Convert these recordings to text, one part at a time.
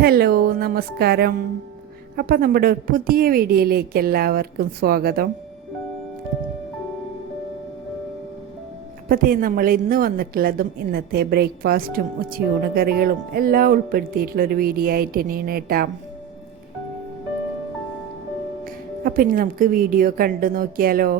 Hello നമസ്കാരം. അപ്പം നമ്മുടെ ഒരു പുതിയ വീഡിയോയിലേക്ക് എല്ലാവർക്കും സ്വാഗതം. അപ്പോഴത്തേ നമ്മൾ ഇന്ന് വന്നിട്ടുള്ളതും ഇന്നത്തെ ബ്രേക്ക്ഫാസ്റ്റും ഉച്ചയൂണ് കറികളും എല്ലാം ഉൾപ്പെടുത്തിയിട്ടുള്ളൊരു വീഡിയോ ആയിട്ട് തന്നെയാണ് കേട്ടോ. അപ്പം ഇനി നമുക്ക് വീഡിയോ കണ്ടു നോക്കിയാലോ?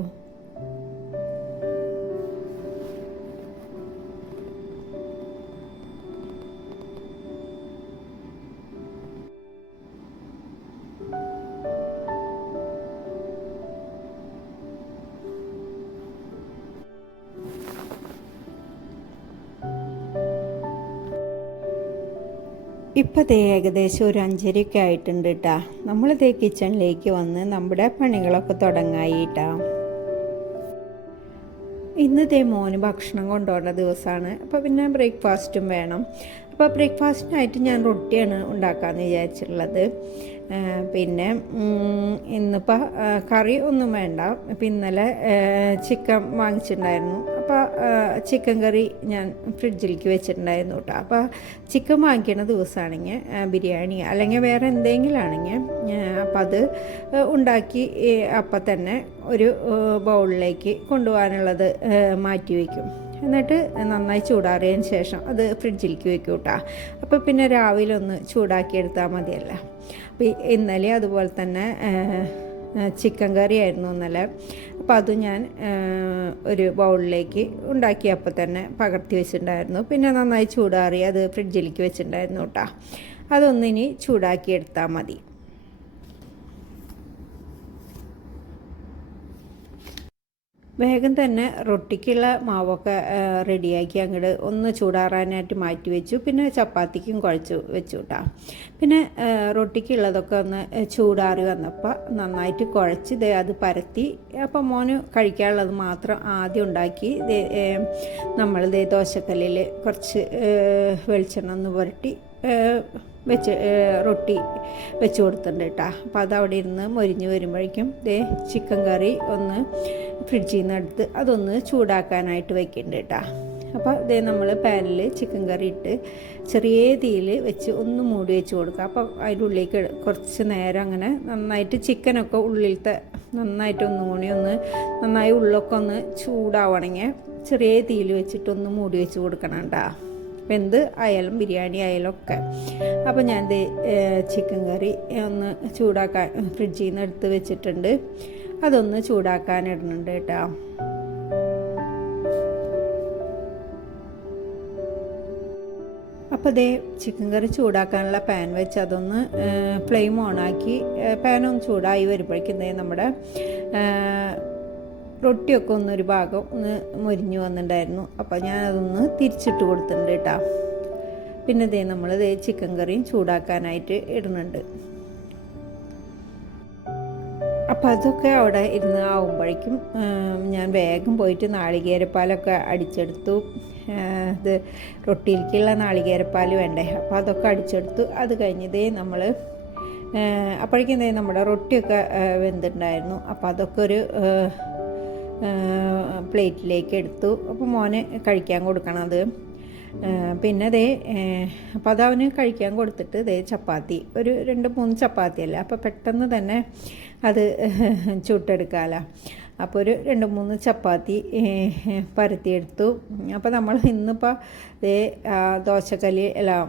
ഇപ്പം ദേ ഏകദേശം ഒരു അഞ്ചരയൊക്കെ ആയിട്ടുണ്ട് കേട്ടാ നമ്മളിതേ കിച്ചണിലേക്ക് വന്ന് നമ്മുടെ പണികളൊക്കെ തുടങ്ങായിട്ടാ. ഇന്ന് ദേ മോന് ഭക്ഷണം കൊണ്ടുള്ള ദിവസമാണ് അപ്പോൾ പിന്നെ ബ്രേക്ക്ഫാസ്റ്റും വേണം. അപ്പോൾ ബ്രേക്ക്ഫാസ്റ്റിനായിട്ട് ഞാൻ റൊട്ടിയാണ് ഉണ്ടാക്കാമെന്ന് വിചാരിച്ചിട്ടുള്ളത്. പിന്നെ ഇന്നിപ്പോൾ കറി ഒന്നും വേണ്ട. ഇപ്പം ഇന്നലെ ചിക്കൻ വാങ്ങിച്ചിട്ടുണ്ടായിരുന്നു. അപ്പോൾ ചിക്കൻ കറി ഞാൻ ഫ്രിഡ്ജിലേക്ക് വെച്ചിട്ടുണ്ടായിരുന്നു കേട്ടോ. അപ്പോൾ ചിക്കൻ വാങ്ങിക്കുന്ന ദിവസമാണെങ്കിൽ ബിരിയാണി അല്ലെങ്കിൽ വേറെ എന്തെങ്കിലും ആണെങ്കിൽ അപ്പോൾ അത് ഉണ്ടാക്കി അപ്പം തന്നെ ഒരു ബൗളിലേക്ക് കൊണ്ടുപോകാനുള്ളത് മാറ്റി വയ്ക്കും എന്നിട്ട് നന്നായി ചൂടാറിയതിന് ശേഷം അത് ഫ്രിഡ്ജിലേക്ക് വെക്കും കേട്ടോ. അപ്പോൾ പിന്നെ രാവിലെ ഒന്ന് ചൂടാക്കി എടുത്താൽ മതിയല്ല. ഇന്നലെ അതുപോലെ തന്നെ ചിക്കൻ കറി ആയിരുന്നു ഇന്നലെ. അപ്പോൾ അത് ഞാൻ ഒരു ബൗളിലേക്ക് ഉണ്ടാക്കിയപ്പോൾ തന്നെ പകർത്തി വെച്ചിട്ടുണ്ടായിരുന്നു. പിന്നെ നന്നായി ചൂടാറി അത് ഫ്രിഡ്ജിലേക്ക് വെച്ചിട്ടുണ്ടായിരുന്നു കേട്ടോ അതൊന്നിനി ചൂടാക്കി എടുത്താൽ മതി. വേഗം തന്നെ റൊട്ടിക്കുള്ള മാവൊക്കെ റെഡിയാക്കി അങ്ങോട്ട് ഒന്ന് ചൂടാറാനായിട്ട് മാറ്റി വെച്ചു. പിന്നെ ചപ്പാത്തിക്കും കുഴച്ച് വെച്ചു കേട്ടോ പിന്നെ റൊട്ടിക്കുള്ളതൊക്കെ ഒന്ന് ചൂടാറി വന്നപ്പോൾ നന്നായിട്ട് കുഴച്ച് ദേ അത് പരത്തി. അപ്പം മോന് കഴിക്കാനുള്ളത് മാത്രം ആദ്യം ഉണ്ടാക്കി. നമ്മൾ ദേ ദോശക്കല്ലിൽ കുറച്ച് വെളിച്ചെണ്ണ ഒന്ന് പുരട്ടി വെച്ച് റൊട്ടി വെച്ച് കൊടുത്തിട്ടുണ്ട് കേട്ടോ. അപ്പോൾ അത് അവിടെ ഇരുന്ന് മൊരിഞ്ഞ് വരുമ്പോഴേക്കും ദേ ചിക്കൻ കറി ഒന്ന് ഫ്രിഡ്ജിൽ നിന്ന് എടുത്ത് അതൊന്ന് ചൂടാക്കാനായിട്ട് വയ്ക്കുന്നുണ്ട് കേട്ടോ. അപ്പോൾ ഇതേ നമ്മൾ പാനിൽ ചിക്കൻ കറി ഇട്ട് ചെറിയ തീയിൽ വെച്ച് ഒന്ന് മൂടി വെച്ച് കൊടുക്കുക. അപ്പോൾ അതിന്റെ ഉള്ളിലേക്ക് കുറച്ച് നേരം അങ്ങനെ നന്നായിട്ട് ചിക്കനൊക്കെ ഉള്ളിലത്തെ നന്നായിട്ട് ഒന്ന് കൂടി ഒന്ന് നന്നായി ഉള്ളൊക്കെ ഒന്ന് ചൂടാവണമെങ്കിൽ ചെറിയ തീയിൽ വെച്ചിട്ട് ഒന്ന് മൂടി വെച്ച് കൊടുക്കണം കേട്ടോ. എന്ത് ആയാലും ബിരിയാണി ആയാലും ഒക്കെ. അപ്പോൾ ഞാൻ ഇത് ചിക്കൻ കറി ഒന്ന് ചൂടാക്കാൻ ഫ്രിഡ്ജിൽ നിന്ന് എടുത്ത് വെച്ചിട്ടുണ്ട്. അതൊന്ന് ചൂടാക്കാൻ ഇടുന്നുണ്ട് കേട്ടോ. അപ്പോൾ അതേ ചിക്കൻ കറി ചൂടാക്കാനുള്ള പാൻ വെച്ച് അതൊന്ന് ഫ്ലെയിം ഓണാക്കി പാനൊന്ന് ചൂടായി വരുമ്പോഴേക്കും നമ്മുടെ റൊട്ടിയൊക്കെ ഒന്ന് ഒരു ഭാഗം ഒന്ന് മൊരിഞ്ഞു വന്നിട്ടുണ്ടായിരുന്നു. അപ്പോൾ ഞാനതൊന്ന് തിരിച്ചിട്ട് കൊടുത്തിട്ടുണ്ട് കേട്ടോ പിന്നെ ഇതേ നമ്മൾ ഇതേ ചിക്കൻ കറിയും ചൂടാക്കാനായിട്ട് ഇടുന്നുണ്ട്. അപ്പോൾ അതൊക്കെ അവിടെ ഇരുന്ന് ആവുമ്പോഴേക്കും ഞാൻ വേഗം പോയിട്ട് നാളികേരപ്പാലൊക്കെ അടിച്ചെടുത്തു. ഇത് റൊട്ടിയിലേക്കുള്ള നാളികേരപ്പാൽ വേണ്ടേ? അപ്പോൾ അതൊക്കെ അടിച്ചെടുത്തു. അത് കഴിഞ്ഞതേ നമ്മൾ അപ്പോഴേക്കും നമ്മുടെ റൊട്ടിയൊക്കെ വെന്തിട്ടുണ്ടായിരുന്നു. അപ്പോൾ അതൊക്കെ ഒരു പ്ലേറ്റിലേക്ക് എടുത്തു. അപ്പോൾ മോന് കഴിക്കാൻ കൊടുക്കണം അത്. പിന്നെ ദേ അപ്പോൾ അത് അവന് കഴിക്കാൻ കൊടുത്തിട്ട് ദേ ചപ്പാത്തി. ഒരു രണ്ട് മൂന്ന് ചപ്പാത്തി അല്ല അപ്പോൾ പെട്ടെന്ന് തന്നെ അത് ചുട്ടെടുക്കാമല്ലോ അപ്പോൾ ഒരു രണ്ട് മൂന്ന് ചപ്പാത്തി പരത്തിയെടുത്തു. അപ്പോൾ നമ്മൾ ഇന്നിപ്പോൾ ദേ ദോശക്കല്ലി എല്ലാം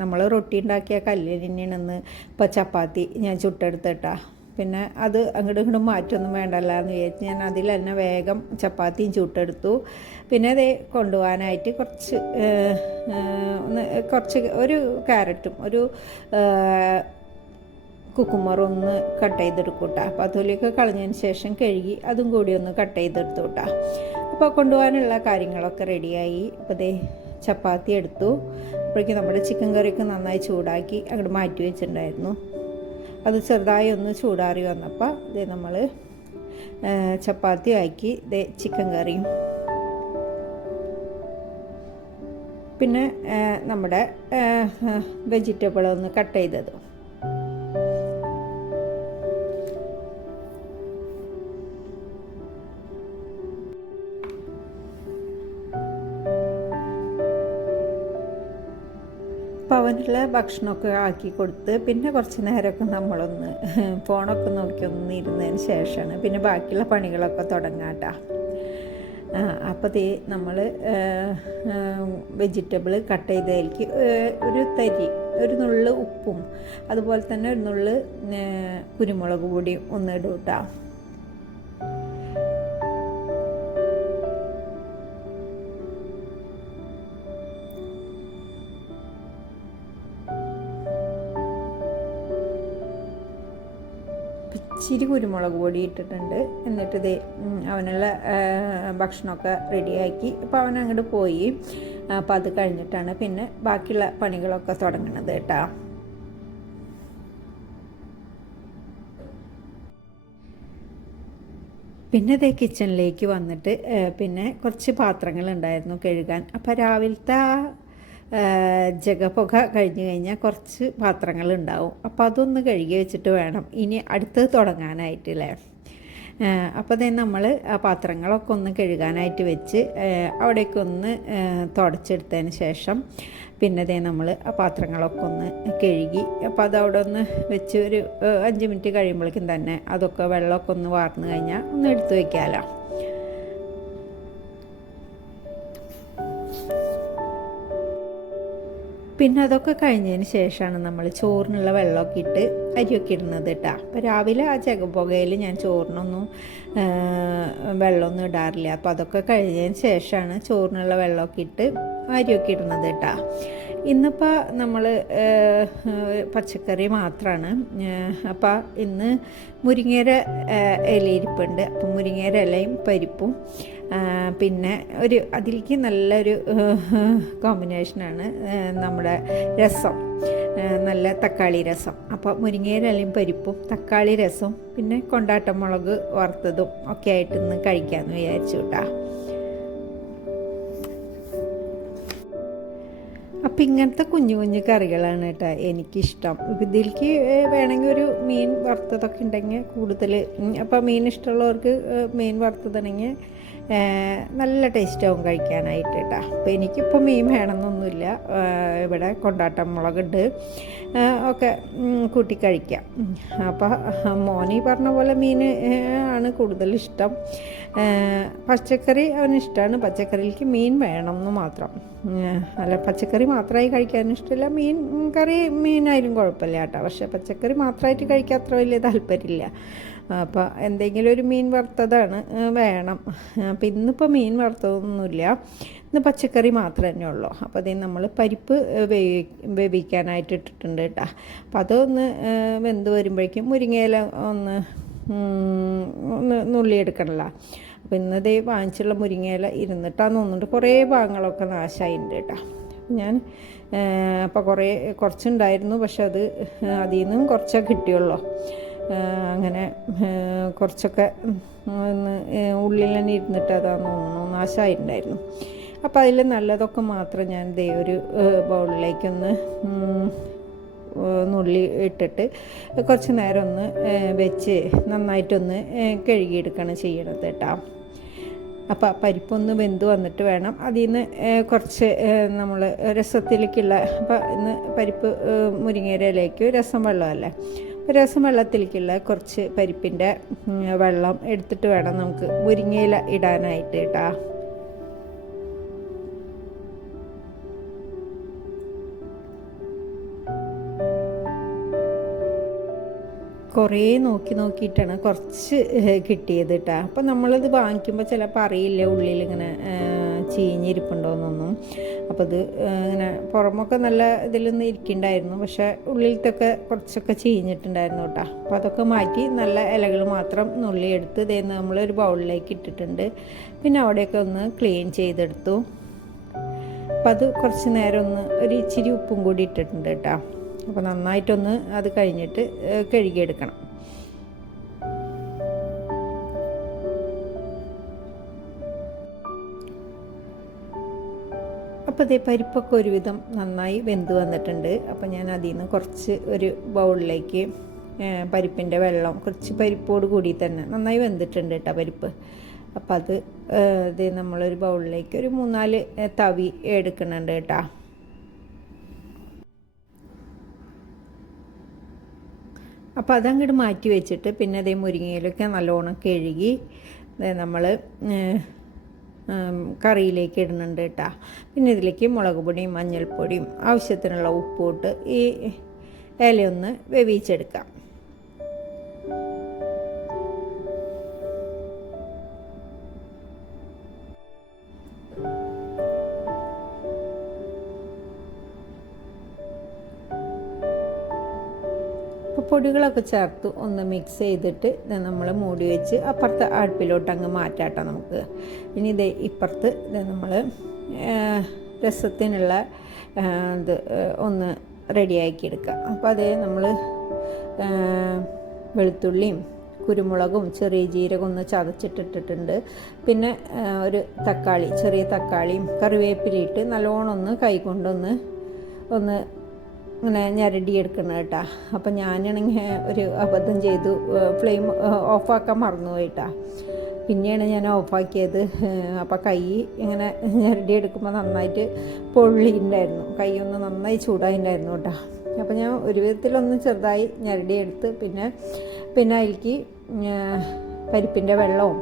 നമ്മൾ റൊട്ടി ഉണ്ടാക്കിയ കല്ലിൽ തന്നെയാണ് ഇന്ന് ഇപ്പോൾ ചപ്പാത്തി ഞാൻ ചുട്ടെടുത്തിട്ടാ. പിന്നെ അത് അങ്ങോട്ടും ഇങ്ങോട്ട് മാറ്റൊന്നും വേണ്ടല്ല എന്ന് വിചാരിച്ച് ഞാൻ അതിൽ തന്നെ വേഗം ചപ്പാത്തിയും ചുട്ടെടുത്തു. പിന്നെ അത് കൊണ്ടുപോകാനായിട്ട് കുറച്ച് ഒന്ന് കുറച്ച് ഒരു ക്യാരറ്റും ഒരു കുക്കുമർ ഒന്ന് കട്ട് ചെയ്തെടുക്കും കേട്ടോ അപ്പോൾ അതുപോലെയൊക്കെ കളഞ്ഞതിന് ശേഷം കഴുകി അതും കൂടി ഒന്ന് കട്ട് ചെയ്തെടുത്തു കേട്ടോ അപ്പോൾ കൊണ്ടുപോകാനുള്ള കാര്യങ്ങളൊക്കെ റെഡിയായി. അപ്പോൾ ദേ ചപ്പാത്തി എടുത്തു. അപ്പോഴേക്കും നമ്മുടെ ചിക്കൻ കറിയൊക്കെ നന്നായി ചൂടാക്കി അങ്ങോട്ട് മാറ്റി വെച്ചിട്ടുണ്ടായിരുന്നു. അത് ചെറുതായി ഒന്ന് ചൂടാറി വന്നപ്പോൾ ഇത് നമ്മൾ ചപ്പാത്തി ആക്കി ഇത് ചിക്കൻ കറിയും. പിന്നെ നമ്മുടെ വെജിറ്റബിൾ ഒന്ന് കട്ട് ചെയ്തതും. അവനുള്ള ഭക്ഷണമൊക്കെ ആക്കി കൊടുത്ത് പിന്നെ കുറച്ച് നേരമൊക്കെ നമ്മളൊന്ന് ഫോണൊക്കെ നോക്കി ഒന്ന് ഇരുന്നതിന് ശേഷമാണ് പിന്നെ ബാക്കിയുള്ള പണികളൊക്കെ തുടങ്ങാട്ടാ അപ്പോൾ തീ നമ്മൾ വെജിറ്റബിൾ കട്ട് ചെയ്തതിലേക്ക് ഒരു തരി ഒരു നുള്ള് ഉപ്പും അതുപോലെ തന്നെ ഒരു നുള്ള് കുരുമുളക് പൊടിയും ഒന്ന് ഇടും ഇച്ചിരി കുരുമുളക് പൊടി ഇട്ടിട്ടുണ്ട്. എന്നിട്ട് ഇത് അവനുള്ള ഭക്ഷണമൊക്കെ റെഡിയാക്കി. അപ്പോൾ അവൻ അങ്ങോട്ട് പോയി. അപ്പോൾ അത് കഴിഞ്ഞിട്ടാണ് പിന്നെ ബാക്കിയുള്ള പണികളൊക്കെ തുടങ്ങണത് കേട്ടോ. പിന്നെ ഇതേ കിച്ചണിലേക്ക് വന്നിട്ട് പിന്നെ കുറച്ച് പാത്രങ്ങൾ ഉണ്ടായിരുന്നു കഴുകാൻ. അപ്പോൾ രാവിലത്തെ ജഗപുക കഴിഞ്ഞ് കഴിഞ്ഞാൽ കുറച്ച് പാത്രങ്ങൾ ഉണ്ടാവും അപ്പോൾ അതൊന്ന് കഴുകി വെച്ചിട്ട് വേണം. ഇനി അടുത്തത് തുടങ്ങാനായിട്ടില്ലേ? അപ്പോൾ തന്നെ നമ്മൾ ആ പാത്രങ്ങളൊക്കെ ഒന്ന് കഴുകാനായിട്ട് വെച്ച് അവിടേക്ക് ഒന്ന് തുടച്ചെടുത്തതിന് ശേഷം പിന്നെ ദേ നമ്മൾ ആ പാത്രങ്ങളൊക്കെ ഒന്ന് കഴുകി അപ്പോൾ അതവിടെ ഒന്ന് വെച്ച് ഒരു അഞ്ച് മിനിറ്റ് കഴിയുമ്പോഴേക്കും തന്നെ അതൊക്കെ വെള്ളമൊക്കെ ഒന്ന് വാർന്നു കഴിഞ്ഞാൽ ഒന്ന് എടുത്തു വയ്ക്കാമല്ലോ പിന്നെ അതൊക്കെ കഴിഞ്ഞതിന് ശേഷമാണ് നമ്മൾ ചോറിനുള്ള വെള്ളമൊക്കെ ഇട്ട് അരിയൊക്കെ ഇടുന്നത് കേട്ടോ. അപ്പോൾ രാവിലെ ആ ചകപ്പുകയിൽ ഞാൻ ചോറിനൊന്നും വെള്ളമൊന്നും ഇടാറില്ല. അപ്പോൾ അതൊക്കെ കഴിഞ്ഞതിന് ശേഷമാണ് ചോറിനുള്ള വെള്ളമൊക്കെ ഇട്ട് അരിയൊക്കെ ഇടുന്നത് കേട്ടോ. ഇന്നിപ്പോൾ നമ്മൾ പച്ചക്കറി മാത്രമാണ് അപ്പോൾ ഇന്ന് മുരിങ്ങേര ഇലയിരിപ്പുണ്ട് അപ്പം മുരിങ്ങേര ഇലയും പരിപ്പും പിന്നെ ഒരു അതിലേക്ക് നല്ലൊരു കോമ്പിനേഷനാണ് നമ്മുടെ രസം. നല്ല തക്കാളി രസം. അപ്പോൾ മുരിങ്ങയിലും പരിപ്പും തക്കാളി രസവും പിന്നെ കൊണ്ടാട്ടമുളക് വറുത്തതും ഒക്കെ ആയിട്ട് ഇന്ന് കഴിക്കാമെന്ന് വിചാരിച്ചു കേട്ടാ അപ്പം ഇങ്ങനത്തെ കുഞ്ഞു കുഞ്ഞു കറികളാണ് കേട്ടോ എനിക്കിഷ്ടം. ഇതിലേക്ക് വേണമെങ്കിൽ ഒരു മീൻ വറുത്തതൊക്കെ ഉണ്ടെങ്കിൽ കൂടുതൽ അപ്പോൾ മീൻ ഇഷ്ടമുള്ളവർക്ക് മീൻ വറുത്തതാണെങ്കിൽ നല്ല ടേസ്റ്റാവും കഴിക്കാനായിട്ട് കേട്ടോ അപ്പോൾ എനിക്കിപ്പോൾ മീൻ വേണമെന്നൊന്നുമില്ല. ഇവിടെ കൊണ്ടാട്ടം മുളകുണ്ട്. ഒക്കെ കൂട്ടി കഴിക്കാം. അപ്പോൾ മോനി പറഞ്ഞ പോലെ മീൻ ആണ് കൂടുതൽ ഇഷ്ടം. പച്ചക്കറി അവന് ഇഷ്ടമാണ് പച്ചക്കറിയിലേക്ക് മീൻ വേണം എന്ന് മാത്രം അല്ല പച്ചക്കറി മാത്രമായി കഴിക്കാൻ ഇഷ്ടമില്ല മീൻ കറി മീനായാലും കുഴപ്പമില്ല കേട്ടോ പക്ഷേ പച്ചക്കറി മാത്രമായിട്ട് കഴിക്കാൻ അത്ര വലിയ താല്പര്യമില്ല. അപ്പോൾ എന്തെങ്കിലും ഒരു മീൻ വറുത്തതാണ് വേണം. അപ്പോൾ ഇന്നിപ്പോൾ മീൻ വറുത്തതൊന്നുമില്ല. ഇന്ന് പച്ചക്കറി മാത്രമേ തന്നെ ഉള്ളൂ. അപ്പോൾ അതേ നമ്മൾ പരിപ്പ് വേവി വേവിക്കാനായിട്ട് ഇട്ടിട്ടുണ്ട് കേട്ടോ. അപ്പോൾ അതൊന്ന് വെന്ത് വരുമ്പോഴേക്കും മുരിങ്ങയില ഒന്ന് ഒന്ന് നുള്ളിയെടുക്കണല്ലോ അപ്പോൾ ഇന്നതേ വാങ്ങിച്ചുള്ള മുരിങ്ങയില ഇരുന്നിട്ടാന്ന് തോന്നുന്നുണ്ട്. കുറേ ഭാഗങ്ങളൊക്കെ നാശമായിട്ടുണ്ട് കേട്ടോ. ഞാൻ അപ്പോൾ കുറേ കുറച്ചുണ്ടായിരുന്നു. പക്ഷെ അത് അതിൽ നിന്നും കുറച്ചേ കിട്ടിയുള്ളൂ. അങ്ങനെ കുറച്ചൊക്കെ ഒന്ന് ഉള്ളിൽ തന്നെ ഇരുന്നിട്ട് അതാന്ന് തോന്നുന്നു നാശമായിട്ടുണ്ടായിരുന്നു അപ്പോൾ അതിൽ നല്ലതൊക്കെ മാത്രം ഞാൻ ദേ ഒരു ബൗളിലേക്കൊന്ന് നുള്ളി ഇട്ടിട്ട് കുറച്ച് നേരം ഒന്ന് വെച്ച് നന്നായിട്ടൊന്ന് കഴുകിയെടുക്കണം ചെയ്യണത് കേട്ടോ അപ്പോൾ പരിപ്പൊന്ന് വെന്ത് വന്നിട്ട് വേണം. അതിൽ നിന്ന് കുറച്ച് നമ്മൾ രസത്തിലേക്കുള്ള അപ്പം ഇന്ന് പരിപ്പ് മുരിങ്ങേരയിലേക്ക് രസം വെള്ളമല്ലേ? രസം വെള്ളത്തിലേക്കുള്ള കുറച്ച് പരിപ്പിന്റെ വെള്ളം എടുത്തിട്ട് വേണം നമുക്ക് മുരിങ്ങയില ഇടാനായിട്ട് കേട്ടോ. കുറേ നോക്കി നോക്കിയിട്ടാണ് കുറച്ച് കിട്ടിയത് കേട്ടോ അപ്പം നമ്മളത് വാങ്ങിക്കുമ്പോൾ ചിലപ്പോൾ അറിയില്ല ഉള്ളിൽ ഇങ്ങനെ ചീഞ്ഞിരിപ്പുണ്ടോയെന്നൊന്നും അപ്പോൾ ഇത് ഇങ്ങനെ പുറമൊക്കെ നല്ല ഇതിലൊന്നും ഇരിക്കുന്നുണ്ടായിരുന്നു പക്ഷേ ഉള്ളിലത്തൊക്കെ കുറച്ചൊക്കെ ചീഞ്ഞിട്ടുണ്ടായിരുന്നു കേട്ടോ അപ്പോൾ അതൊക്കെ മാറ്റി നല്ല ഇലകൾ മാത്രം നുള്ളിയെടുത്ത് ഇതേ നമ്മളൊരു ബൗളിലേക്ക് ഇട്ടിട്ടുണ്ട്. പിന്നെ അവിടെയൊക്കെ ഒന്ന് ക്ലീൻ ചെയ്തെടുത്തു. അപ്പം അത് കുറച്ച് നേരം ഒന്ന് ഒരു ഇച്ചിരി ഉപ്പും കൂടി ഇട്ടിട്ടുണ്ട് കേട്ടോ അപ്പോൾ നന്നായിട്ടൊന്ന് അത് കഴിഞ്ഞിട്ട് കഴുകിയെടുക്കണം. അപ്പോൾ ഇതേ പരിപ്പൊക്കെ ഒരുവിധം നന്നായി വെന്ത് വന്നിട്ടുണ്ട്. അപ്പോൾ ഞാൻ അതിൽ നിന്ന് കുറച്ച് ഒരു ബൗളിലേക്ക് പരിപ്പിന്റെ വെള്ളം കുറച്ച് പരിപ്പോട് കൂടി തന്നെ നന്നായി വെന്തിട്ടുണ്ട് കേട്ടോ പരിപ്പ്. അപ്പോൾ അത് ഇത് നമ്മളൊരു ബൗളിലേക്ക് ഒരു മൂന്നാൽ തവി എടുക്കുന്നുണ്ട് കേട്ടോ അപ്പോൾ അതങ്ങോട്ട് മാറ്റി വെച്ചിട്ട് പിന്നെ അതേ മുരിങ്ങയിലൊക്കെ നല്ലോണം കഴുകി നമ്മൾ കറിയിലേക്ക് ഇടുന്നുണ്ട് കേട്ടോ പിന്നെ ഇതിലേക്ക് മുളക് പൊടിയും മഞ്ഞൾപ്പൊടിയും ആവശ്യത്തിനുള്ള ഉപ്പിട്ട് ഈ ഇലയൊന്ന് വേവിച്ചെടുക്കാം. പൊടികളൊക്കെ ചേർത്ത് ഒന്ന് മിക്സ് ചെയ്തിട്ട് നമ്മൾ മൂടി വെച്ച് അപ്പുറത്തെ അടുപ്പിലോട്ട് അങ്ങ് മാറ്റാട്ടോ നമുക്ക്. ഇനി ഇത് ഇപ്പുറത്ത് ഇത് നമ്മൾ രസത്തിനുള്ള ഇത് ഒന്ന് റെഡിയാക്കി എടുക്കുക. അപ്പോൾ അതേ നമ്മൾ വെളുത്തുള്ളിയും കുരുമുളകും ചെറിയ ജീരകം ഒന്ന് ചതച്ചിട്ടിട്ടിട്ടുണ്ട്. പിന്നെ ഒരു തക്കാളി ചെറിയ തക്കാളിയും കറിവേപ്പിലയിട്ട് നല്ലോണം ഒന്ന് കൈകൊണ്ടൊന്ന് ഒന്ന് ഇങ്ങനെ ഞരടിയെടുക്കണം കേട്ടാ അപ്പം ഞാനാണെങ്കിൽ ഒരു അബദ്ധം ചെയ്തു. ഫ്ലെയിം ഓഫാക്കാൻ മറന്നുപോയിട്ടാ പിന്നെയാണ് ഞാൻ ഓഫാക്കിയത് അപ്പം കൈ ഇങ്ങനെ ഞരടിയെടുക്കുമ്പോൾ നന്നായിട്ട് പൊള്ളിയിട്ടുണ്ടായിരുന്നു. കൈ ഒന്ന് നന്നായി ചൂടായിട്ടുണ്ടായിരുന്നു കേട്ടോ അപ്പം ഞാൻ ഒരു വിധത്തിലൊന്ന് ചെറുതായി ഞരടിയെടുത്ത് പിന്നെ പിന്നെ അതിലേക്ക് പരിപ്പിന്റെ വെള്ളവും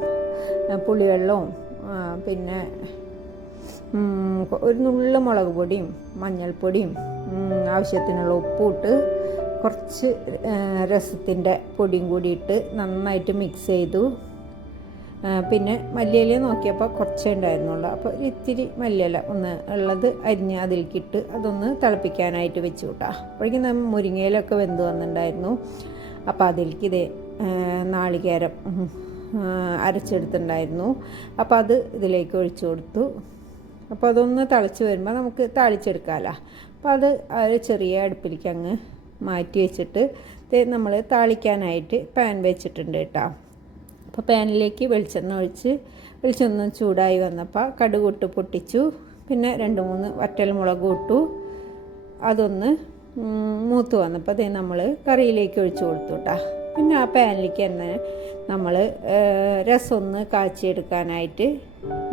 പുളിവെള്ളവും പിന്നെ ഒരു നുള്ളു മുളക് പൊടിയും മഞ്ഞൾപ്പൊടിയും ആവശ്യത്തിനുള്ള ഉപ്പിട്ട് കുറച്ച് രസത്തിന്റെ പൊടിയും കൂടി ഇട്ട് നന്നായിട്ട് മിക്സ് ചെയ്തു. പിന്നെ മല്ലിയില നോക്കിയപ്പോൾ കുറച്ചേ ഉണ്ടായിരുന്നുള്ളൂ. അപ്പോൾ ഇത്തിരി മല്ലിയില ഒന്ന് ഉള്ളത് അരിഞ്ഞ് അതിലേക്കിട്ട് അതൊന്ന് തിളപ്പിക്കാനായിട്ട് വെച്ചു കൂട്ടാ. അപ്പോഴേക്കും നമ്മൾ മുരിങ്ങയിലൊക്കെ വെന്ത് വന്നിട്ടുണ്ടായിരുന്നു. അപ്പോൾ അതിലേക്ക് ഇതേ നാളികേരം അരച്ചെടുത്തിട്ടുണ്ടായിരുന്നു. അപ്പോൾ അത് ഇതിലേക്ക് ഒഴിച്ചു കൊടുത്തു. അപ്പോൾ അതൊന്ന് തിളച്ച് വരുമ്പോൾ നമുക്ക് താളിച്ചെടുക്കാമല്ലോ അപ്പോൾ അത് ഒരു ചെറിയ അടുപ്പിലേക്ക് അങ്ങ് മാറ്റി വെച്ചിട്ട് നമ്മൾ താളിക്കാനായിട്ട് പാൻ വെച്ചിട്ടുണ്ട് കേട്ടോ. അപ്പോൾ പാനിലേക്ക് വെളിച്ചെണ്ണ ഒഴിച്ച് വെളിച്ചെണ്ണ ചൂടായി വന്നപ്പോൾ കടുകൂട്ട് പൊട്ടിച്ചു. പിന്നെ രണ്ട് മൂന്ന് വറ്റൽ മുളക് ഇട്ടു. അതൊന്ന് മൂത്ത് വന്നപ്പോൾ അതേ നമ്മൾ കറിയിലേക്ക് ഒഴിച്ച് കൊടുത്തു കേട്ടോ. പിന്നെ ആ പാനിലേക്ക് തന്നെ നമ്മൾ രസമൊന്ന് കാച്ചിയെടുക്കാനായിട്ട്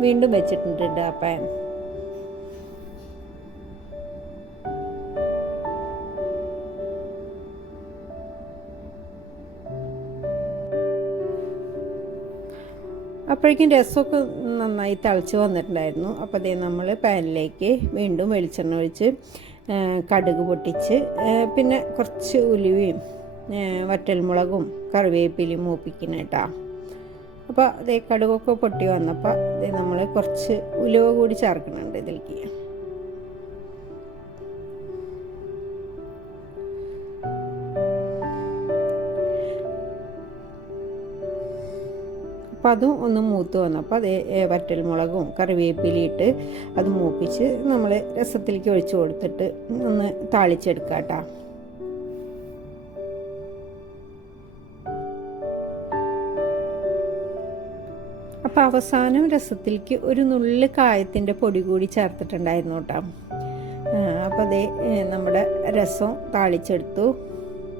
വീണ്ടും വെച്ചിട്ടുണ്ട് ആ പാൻ അപ്പോഴേക്കും രസമൊക്കെ നന്നായി തിളച്ച് വന്നിട്ടുണ്ടായിരുന്നു. അപ്പോൾ അതേ നമ്മൾ പാനിലേക്ക് വീണ്ടും വെളിച്ചെണ്ണ ഒഴിച്ച് കടുക് പൊട്ടിച്ച് പിന്നെ കുറച്ച് ഉലുവയും വറ്റൽമുളകും കറിവേപ്പിലയും മൂപ്പിക്കണം കേട്ടോ. അപ്പോൾ അതേ കടുകൊക്കെ പൊട്ടി വന്നപ്പോൾ നമ്മൾ കുറച്ച് ഉലുവ കൂടി ചേർക്കുന്നുണ്ട് ഇതിലേക്ക്. അപ്പോൾ അതും ഒന്ന് മൂത്ത് വന്നപ്പോൾ അത് വറ്റൽമുളകും കറിവേപ്പിലിട്ട് അത് മൂപ്പിച്ച് നമ്മൾ രസത്തിലേക്ക് ഒഴിച്ചു കൊടുത്തിട്ട് ഒന്ന് താളിച്ചെടുക്കാം കേട്ടോ അപ്പോൾ അവസാനം രസത്തിലേക്ക് ഒരു നുള്ളി കായത്തിന്റെ പൊടി കൂടി ചേർത്തിട്ടുണ്ടായിരുന്നു കേട്ടോ അപ്പോൾ അതേ നമ്മുടെ രസം താളിച്ചെടുത്തു.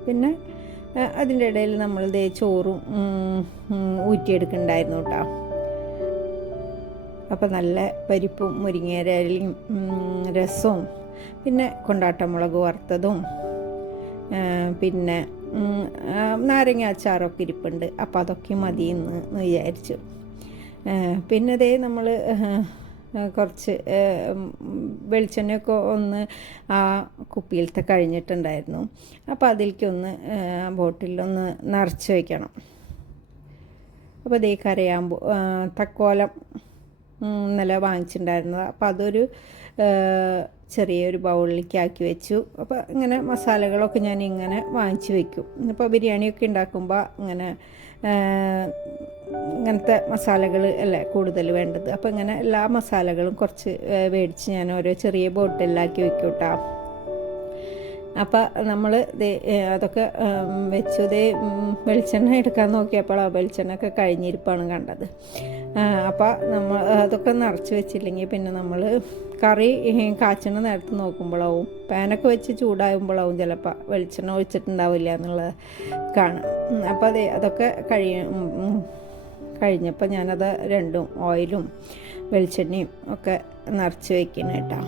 പിന്നെ അതിന്റെ ഇടയിൽ നമ്മൾ ദേ ചോറും ഊറ്റിയെടുക്കുന്നുണ്ടായിരുന്നു കേട്ടോ. അപ്പോൾ നല്ല പരിപ്പും മുരിങ്ങേരലിയും രസവും പിന്നെ കൊണ്ടാട്ടമുളക് വറുത്തതും പിന്നെ നാരങ്ങ അച്ചാറൊക്കെ ഇരിപ്പുണ്ട്. അപ്പോൾ അതൊക്കെ മതി എന്ന് വിചാരിച്ചു പിന്നെ ദേ നമ്മൾ കുറച്ച് വെളിച്ചെണ്ണയൊക്കെ ഒന്ന് ആ കുപ്പിയിലത്തെ കഴിഞ്ഞിട്ടുണ്ടായിരുന്നു. അപ്പോൾ അതിലേക്കൊന്ന് ബോട്ടിലൊന്ന് നിറച്ച് വയ്ക്കണം അപ്പോൾ അതേ കരയാമ്പോ തക്കോലം ഇന്നലെ വാങ്ങിച്ചിട്ടുണ്ടായിരുന്നത്. അപ്പോൾ അതൊരു ചെറിയൊരു ബൗളിലേക്ക് ആക്കി വെച്ചു. അപ്പോൾ ഇങ്ങനെ മസാലകളൊക്കെ ഞാൻ ഇങ്ങനെ വാങ്ങിച്ച് വെക്കും. ഇപ്പോൾ ബിരിയാണിയൊക്കെ ഉണ്ടാക്കുമ്പോൾ ഇങ്ങനെ ഇങ്ങനത്തെ മസാലകൾ അല്ലേ കൂടുതൽ വേണ്ടത്? അപ്പോൾ ഇങ്ങനെ എല്ലാ മസാലകളും കുറച്ച് മേടിച്ച് ഞാൻ ഓരോ ചെറിയ ബോട്ടിലാക്കി വെക്കും കേട്ടോ അപ്പോൾ നമ്മൾ അതൊക്കെ വെച്ചു. ദേ വെളിച്ചെണ്ണ എടുക്കാൻ നോക്കിയപ്പോൾ ആ വെളിച്ചെണ്ണ ഒക്കെ കഴിഞ്ഞിരിപ്പാണ് കണ്ടത്. അപ്പോൾ നമ്മൾ അതൊക്കെ നിറച്ച് വെച്ചില്ലെങ്കിൽ പിന്നെ നമ്മൾ കറി കാച്ചണ നേരത്ത് നോക്കുമ്പോഴാവും പാനൊക്കെ വെച്ച് ചൂടാകുമ്പോഴാവും ചിലപ്പോൾ വെളിച്ചെണ്ണ ഒഴിച്ചിട്ടുണ്ടാവില്ല എന്നുള്ളത് കാണാം. അപ്പോൾ അതെ അതൊക്കെ കഴിയ കഴിഞ്ഞപ്പോൾ ഞാനത് രണ്ടും ഓയിലും വെളിച്ചെണ്ണയും ഒക്കെ നിറച്ച് വയ്ക്കണം കേട്ടോ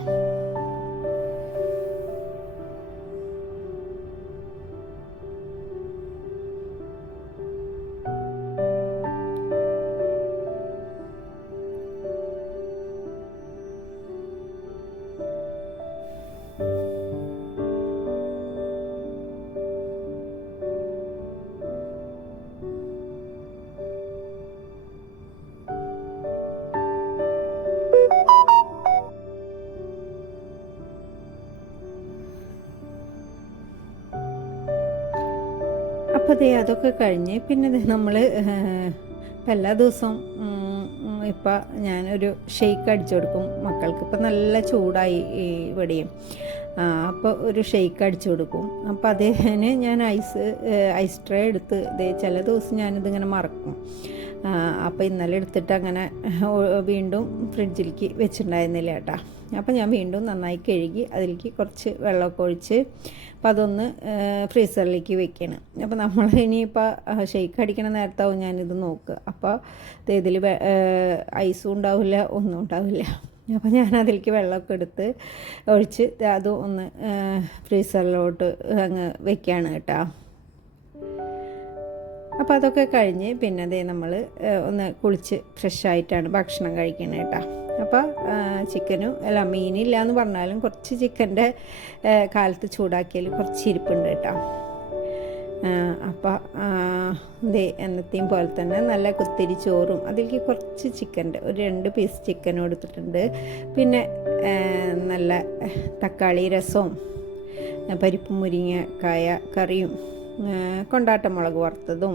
അപ്പോൾ ദേ അതൊക്കെ കഴിഞ്ഞ് പിന്നെ നമ്മൾ എല്ലാ ദിവസവും ഇപ്പം ഞാനൊരു ഷെയ്ക്ക് അടിച്ചു കൊടുക്കും മക്കൾക്ക്. ഇപ്പം നല്ല ചൂടായി ഇവിടെയും. അപ്പോൾ ഒരു ഷെയ്ക്ക് അടിച്ചു കൊടുക്കും. അപ്പോൾ അതിന് ഞാൻ ഐസ് ഐസ് ട്രേ എടുത്ത് ചില ദിവസം ഞാനിതിങ്ങനെ മറക്കും. അപ്പോൾ ഇന്നലെ എടുത്തിട്ട് അങ്ങനെ വീണ്ടും ഫ്രിഡ്ജിലേക്ക് വെച്ചിട്ടുണ്ടായിരുന്നില്ല കേട്ടോ. അപ്പോൾ ഞാൻ വീണ്ടും നന്നായി കഴുകി അതിലേക്ക് കുറച്ച് വെള്ളമൊക്കെ ഒഴിച്ച് അപ്പോൾ അതൊന്ന് ഫ്രീസറിലേക്ക് വെക്കണം. അപ്പോൾ നമ്മൾ ഇനിയിപ്പോൾ ഷെയ്ക്ക് അടിക്കണ നേരത്താവും ഞാനിത് നോക്കുക. അപ്പോൾ ഇതിൽ ഐസും ഉണ്ടാവില്ല ഒന്നും ഉണ്ടാവില്ല. അപ്പോൾ ഞാൻ അതിലേക്ക് വെള്ളമൊക്കെ എടുത്ത് ഒഴിച്ച് അത് ഒന്ന് ഫ്രീസറിലോട്ട് അങ്ങ് വെക്കുകയാണ് കേട്ടോ. അപ്പോൾ അതൊക്കെ കഴിഞ്ഞ് പിന്നെ അതേ നമ്മൾ ഒന്ന് കുളിച്ച് ഫ്രഷായിട്ടാണ് ഭക്ഷണം കഴിക്കുന്നത് കേട്ടോ. അപ്പോൾ ചിക്കനും അല്ല മീനില്ല എന്ന് പറഞ്ഞാലും കുറച്ച് ചിക്കന്റെ കാലത്ത് ചൂടാക്കിയാൽ കുറച്ച് ഇരിപ്പുണ്ട് കേട്ടോ. അപ്പോൾ ഇതേ എന്നത്തെയും പോലെ തന്നെ നല്ല കുത്തിരി ചോറും അതിലേക്ക് കുറച്ച് ചിക്കന്റെ ഒരു രണ്ട് പീസ് ചിക്കൻ കൊടുത്തിട്ടുണ്ട് പിന്നെ നല്ല തക്കാളി രസവും പരിപ്പ് മുരിങ്ങക്കായ കറിയും കൊണ്ടാട്ട മുളക് വറുത്തതും